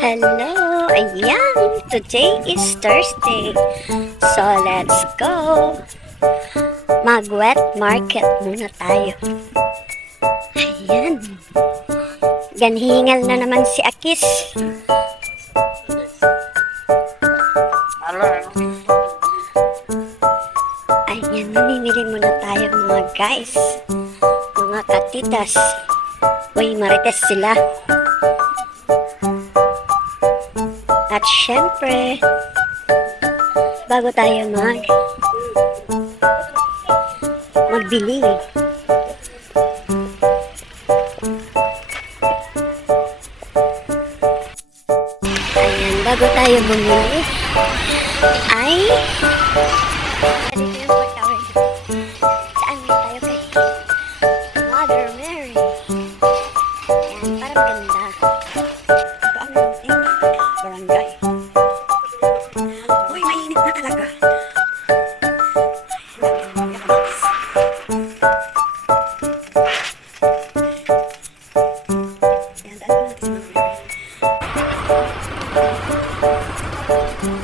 Hello! Ayan! Today is Thursday. So, let's go! Mag-wet market muna tayo. Ayan! Ganhingal na naman si Akis. Ayan, mamimili muna tayo mga guys. Mga katitas. Uy, marites sila. At syempre, bago tayo magbili, ayan, bago tayo bumili, ay, saan tayo kay Mother Mary? Ayan, parang ganda. Barangay. Uy, mainit na talaga.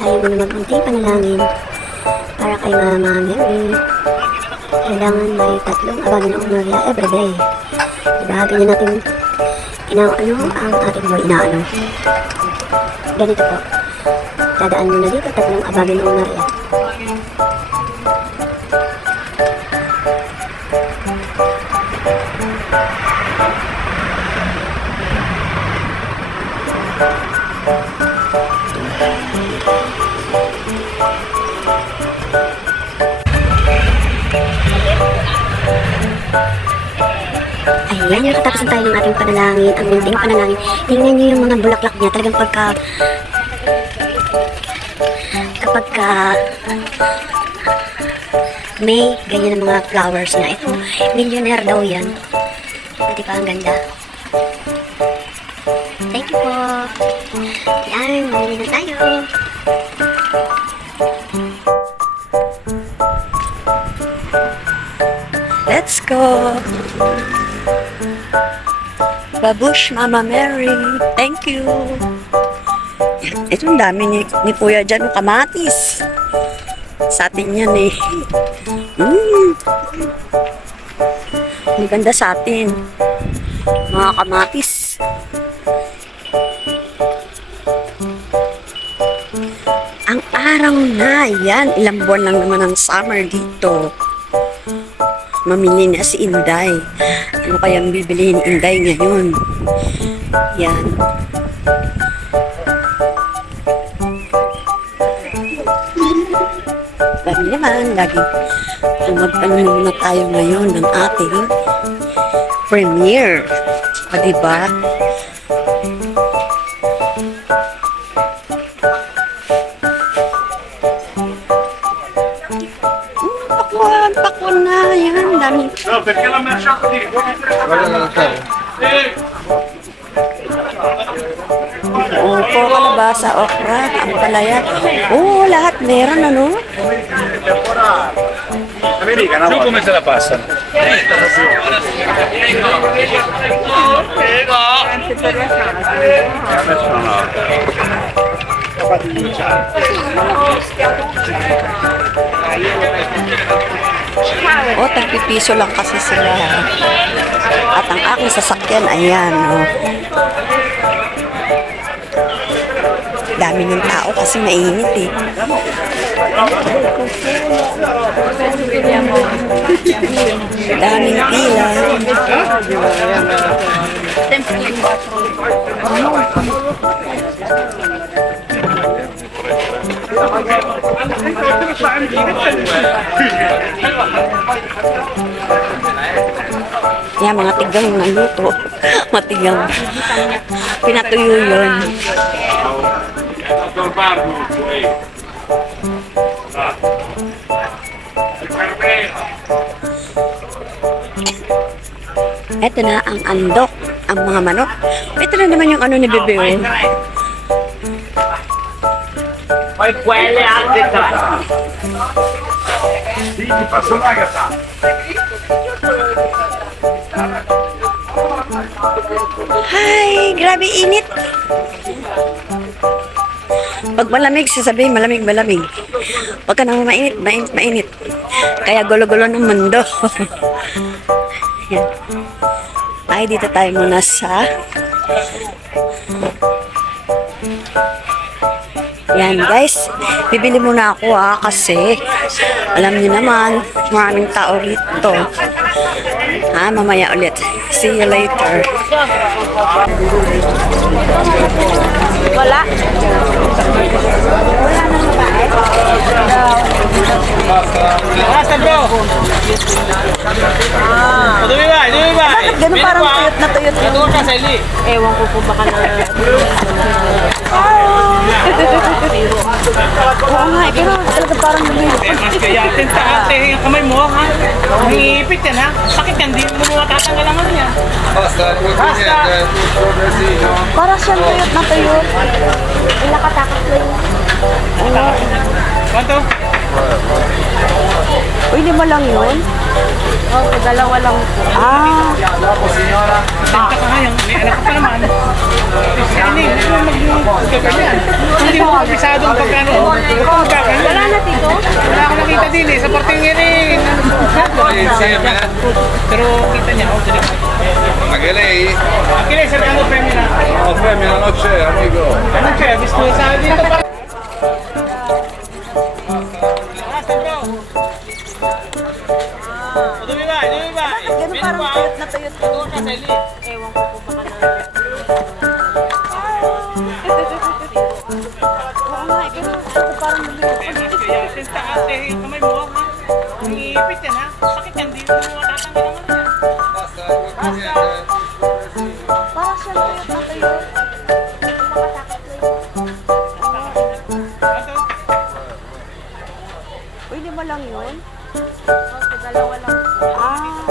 Tayo muna mag-unting panalangin para kay Mama Mary. Kailangan may 3 abagin ng Maria everyday. Diba, ganyan natin inaano ang ating mga inaano. Ganito po. Dadaan muna dito 3 abagin ng Maria. Ayan, nakatapos na tayo ng ating panalangin, ang munting panalangin. Tingnan nyo yung mga bulaklak niya, talagang kapag may ganyan ang mga flowers na ito. Millionaire daw yan. Di ba ang ganda? Thank you po. Yan, mamili na tayo. Let's go! Babush, Mama Mary. Thank you. Ito ang dami ni Kuya dyan, kamatis. Sa atin yan eh. Ang ganda sa atin. Mga kamatis. Ang araw na yan. Ilang buwan lang naman ang summer dito. Mamili na si Inday. Ano kayang bibilihin ni Inday ngayon? Yan. Kami naman, lagi magpanood na tayo ngayon ng ating premiere. Diba? Pakwan na. Yan, dami. No, perché l'ha lasciato lì? Opo, kalabasa, okra, ang palaya. Oh, lahat meron, ano? Tu come se la passano? Oh, tagpipiso lang kasi sila. At ang aking sasakyan, ayan, oh. Dami ng tao kasi mainit eh. Daming pila. Yan, mga tigang na luto. Matigang. Pinatuyo yun. Ito na ang andok. ang mga manok. Ito na naman yung ano ni Bebe, oh. Poi quelle altre tre. Sì, ti passo la gata. Ay, grabe init. Pag malamig, sasabihin malamig. Pag ka naman mainit. Kaya gulo-gulo ng mundo. Yan. Ay, dito tayo muna sa... Yan guys, bibili muna ako kasi alam niyo naman, maraming tao rito. Mamaya ulit. See you later. Wala. Basta bro. Dumi ba? Bakit ganun parang tuyot na tuyot yung... Ito ka sa ili. Ewan ko po baka na... Oo nga, pero talaga parang Mas kaya ate yung kamay mo ha. Hingipit yan ha. Sakit yan, di mo matatanggal ang ano yan. Basta. Para siyang tuyot na tuyot. Ilakatakot lang. Kwanto? Uy, 5 lang yun? Oo, 2 lang po. Benta ka nga yan. May anak ka pa naman. Hindi mo mag-gaganyan. Hindi mo kapisadong pagkano. Wala na dito? Wala akong nakita din eh. Sa parting yan eh. Pero kita niya. Aquele cercando femmina. No, femmina non c'è, amico. Non c'è, visto sa dito pa. Basta bro. Dove vai? Ganun parang tuyot na tuyot yung... Ito ka sa ili. Ewan ko po baka na... Oo nga, pero talaga parang Kaya ate yung kamay mo ha. Hingipit yan ha. Sakit yan, di mo matatanggal ang ano yan. para siyang tuyot na tuyot. Ilakatakot lang. Uy, 5 lang yun? Oo, 2 lang po.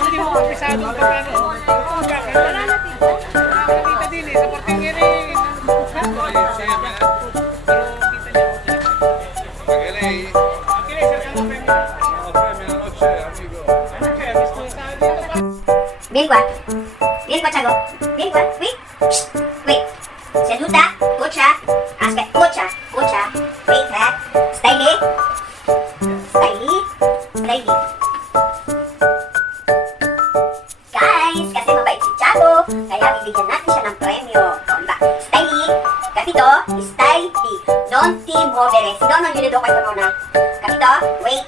Hindi mo kapisadong pagkano. Wala na dito. Wala akong nakita din eh. Sa parting yan eh. Pero kita niya. Aquele cercando femmina. No, femmina non c'è, amico. Non c'è, visto sa dito pa. Vieni qua. Vieni qua, Tiago. Vieni qua. Qui. Shh. Qui. Seduta. Cuccia. Aspetta. Cuccia. Wait, Stai lì. Stai lì. Guys, kasi mabait si Tiago. Kaya bibigyan natin siya ng premyo. Diba? Stai lì. Capito? Stai lì. Non ti muovere. Se no, non gliene do questo nona. Capito? Wait.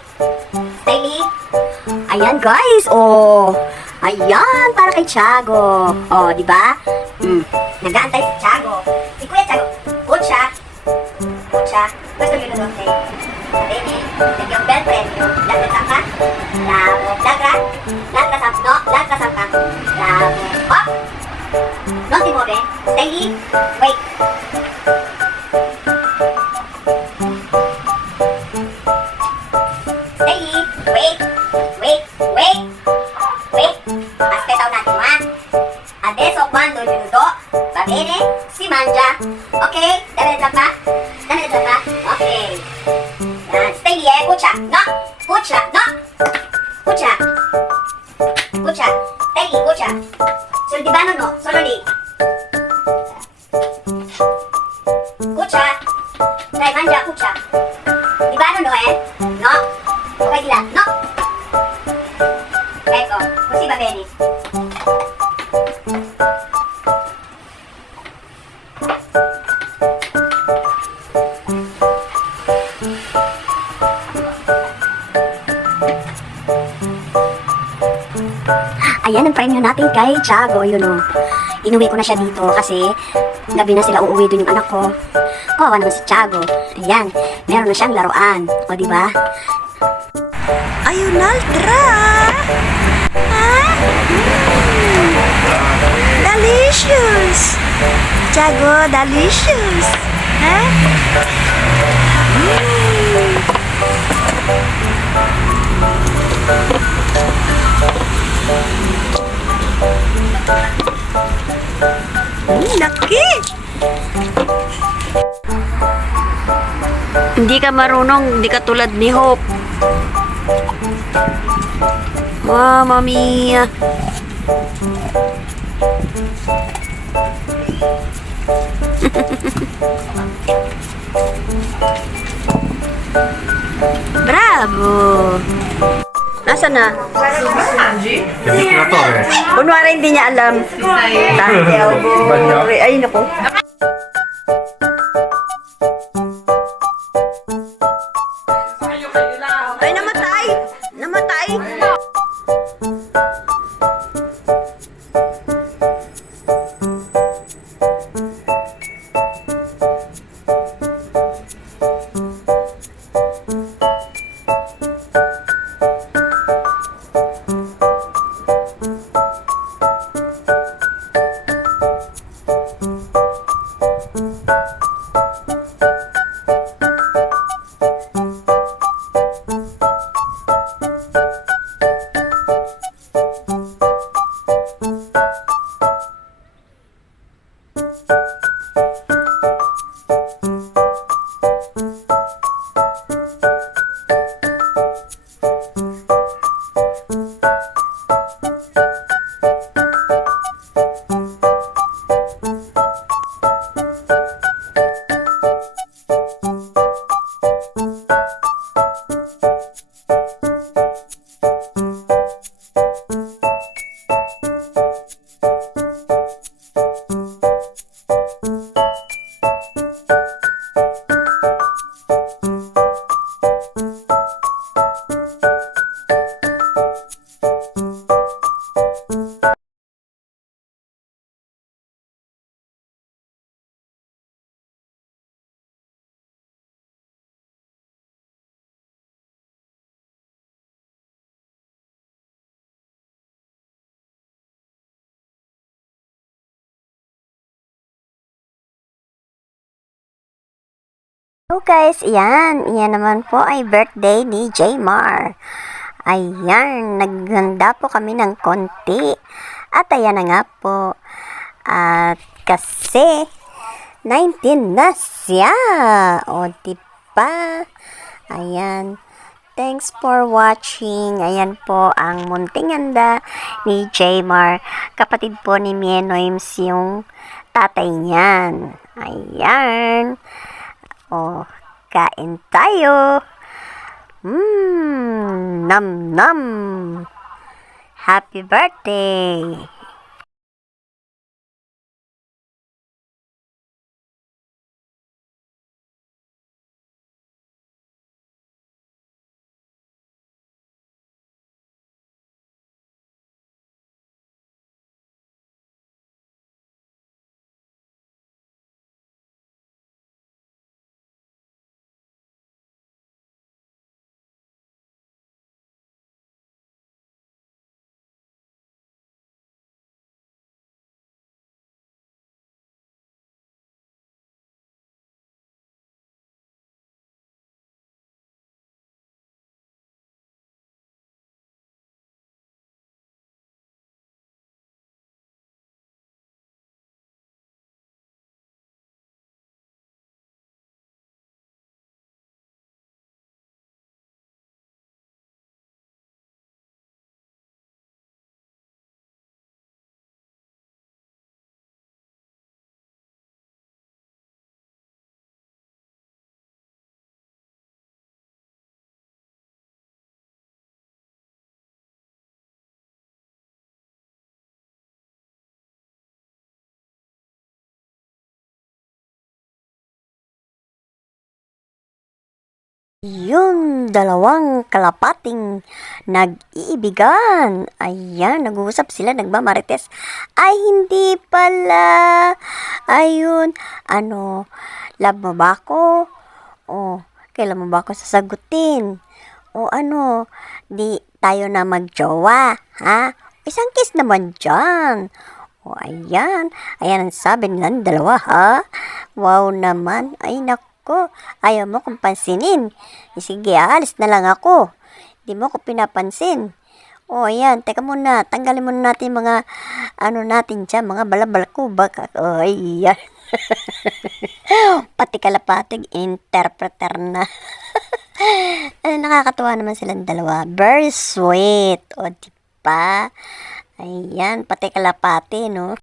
Stai lì. Ayan guys, ayan, para kay Tiago. Di ba? Nag-aantay si Tiago. Si Kuya Tiago. Pucha. Questo glielo do a te. Va bene? Perché è un bel premio. L'altra zampa. Bravo. L'altra zampa. No, l'altra zampa. Bravo. Hop. Non ti muove. Stai lì. Wait. Stai lì. Wait. Aspetta un attimo, Adesso quando glielo do, va bene? Si mangia. Ok? Dammi la zampa. Ok. Stai lì, Puccia. No. Puccia. Stai lì, Puccia. Sul divano no, solo lì. Puccia. Dai, mangia, Puccia. Divano no, No. Vai di là. No. Ecco, così va bene. Ayan ang premyo natin kay Tiago, Inuwi ko na siya dito kasi gabi na sila uuwi dun yung anak ko. Kawawa naman si Tiago. Ayan, meron na siyang laruan. Di ba? Ayun, Altra! Delicious! Tiago, delicious! laki! Hindi ka marunong, hindi ka tulad ni Hope. Mamma mia! Bravo! Nasaan na? Kunwari hindi niya alam. Dante Albo. Ay, naku. Ay, namatay! Namatay! So guys, iyan naman po ay birthday ni Jaymar. Ayan, naghanda po kami ng konti. At ayan na nga po. At kasi 19 na siya. O diba? Ayan. Thanks for watching. Ayan po ang munting handa ni Jaymar. Kapatid po ni Mienoims yung tatay niyan. Ayan. O, kain tayo. Nam nam. Happy birthday. Yung dalawang kalapating nag-iibigan. Ayan, nag-uusap sila, nagmamarites. Ay, hindi pala. Ayun, love mo ba ako? O, kailan mo ba ako sasagutin? O di tayo na magjowa, ha? Isang kiss naman dyan. O, ayan. Ayan ang sabi nilang dalawa, ha? Wow naman. Ay, naku. Ayaw mo kong pansinin. Sige, aalis na lang ako. Di mo ko pinapansin. Oh, ayan. Teka muna. Tanggalin muna natin mga, ano natin dyan, mga balabalakubak. Oh, ayan. Pati kalapating interpreter na. Ay, nakakatuwa naman silang dalawa. Very sweet. O, diba? Ayan, pati kalapati, no?